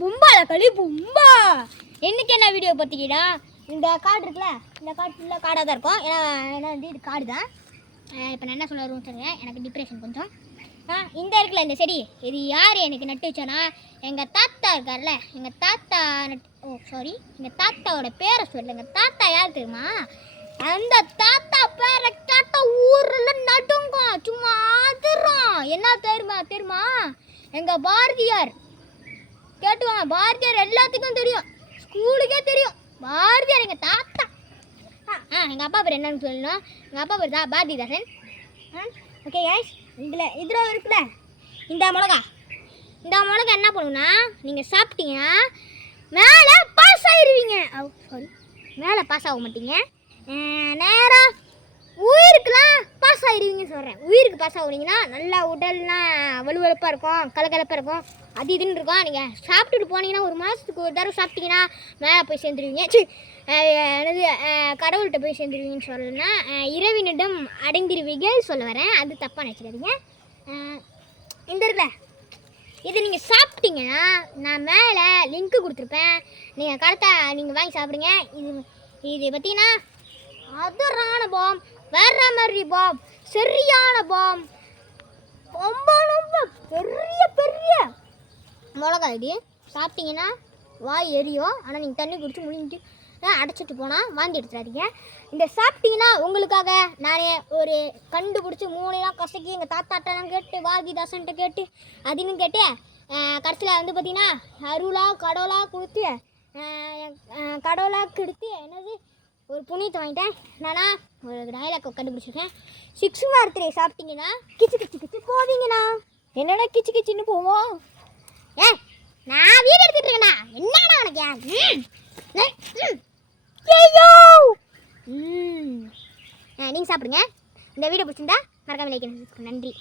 பும்பால களி பும்பா. இன்னைக்கு என்ன வீடியோ பார்த்திங்கன்னா, இந்த காடு இருக்குல்ல, இந்த காடு ஃபுல்லாக காடாக தான் இருக்கும். ஏன்னா வந்து இது காடு தான். இப்போ நான் என்ன சொல்ல வருவேன் சொல்லுங்க, எனக்கு டிப்ரெஷன் கொஞ்சம். இந்த இருக்குல்ல இந்த செடி, இது யார் எனக்கு நட்டு வச்சோன்னா, எங்கள் தாத்தா இருக்கார்ல, எங்கள் தாத்தா எங்கள் தாத்தாவோட பேரை சொல்லு. எங்கள் தாத்தா யார் தெரியுமா? அந்த தாத்தா பேரை தாத்தா ஊரில் நடுங்க, சும்மா அதிரும். என்ன தெரியுமா எங்கள் பாரதியார் கேட்டுவாங்க. பாரதியார் எல்லாத்துக்கும் தெரியும், ஸ்கூலுக்கே தெரியும். பாரதியார் எங்கள் தாத்தா. எங்கள் அப்பா பேர் என்னன்னு சொல்லணும். எங்கள் அப்பா பேர் தான் பாரதிதாசன். ஓகே கைஸ், இதில் இருக்குல்ல இந்த மிளகா என்ன பண்ணுன்னா, நீங்கள் சாப்பிட்டீங்கன்னா மேலே பாஸ் ஆகிடுவீங்க. மேலே பாஸ் ஆக மாட்டீங்க, நேராக உயிருக்குலாம் பாஸ் ஆகிடுவீங்கன்னு சொல்கிறேன். உயிருக்கு பாஸ் ஆகுனீங்கன்னா நல்லா உடல்லாம் வலுவலுப்பாக இருக்கும், கலகலப்பாக இருக்கும், அது இதுன்னு இருக்கும். நீங்கள் சாப்பிட்டுட்டு போனீங்கன்னா, ஒரு மாதத்துக்கு ஒரு தடவை சாப்பிட்டீங்கன்னா மேலே போய் சேர்ந்துருவீங்க. என்னது கடவுள்கிட்ட போய் சேர்ந்துருவீங்கன்னு சொல்லணும்னா, இரவினிடம் அடைந்திருவீர்கள் சொல்ல வரேன். அது தப்பாக நினச்சிடாதீங்க. இந்த இருக்குல்ல, இது நீங்கள் சாப்பிட்டீங்கன்னா நான் மேலே லிங்க்கு கொடுத்துருப்பேன். நீங்கள் கரெக்டாக நீங்கள் வாங்கி சாப்பிடுங்க. இது பார்த்தீங்கன்னா அதரான பாம், வேற மாதிரி பாம், சரியான பாம், ரொம்ப ரொம்ப பெரிய பெரிய மிளகா. இது சாப்பிட்டீங்கன்னா வாய் எரியும். ஆனால் நீங்கள் தண்ணி குடிச்சு முடிஞ்சிட்டு அடைச்சிட்டு போனால் வாந்தி எடுத்துடாதீங்க. இந்த சாப்பிட்டீங்கன்னா உங்களுக்காக நானே ஒரு கண்டுபிடிச்சி மூளையெல்லாம் கசக்கி எங்கள் தாத்தாட்டெல்லாம் கேட்டு பாரதிதாசன்கிட்ட கேட்டு அதுன்னு கேட்டு கடைசியில் வந்து பார்த்திங்கன்னா கடவுளாக கொடுத்து என்னது ஒரு புண்ணியத்தை வாங்கிட்டேன். நானா ஒரு டைலாக் கண்டுபிடிச்சிருக்கேன். 6 மார்த்திரை சாப்பிட்டீங்கன்னா கிச்சு கிச்சு கிச்சு போவீங்கண்ணா. என்னடா கிச்சு கிச்சுன்னு போவோம்? நான் வீடு எடுத்துட்டு இருக்கேண்ணா. என்னடா உனக்கு? நீங்கள் சாப்பிடுங்க. இந்த வீடியோ பிடிச்சிருந்தா மறக்காம லைக் பண்ணுங்க. நன்றி.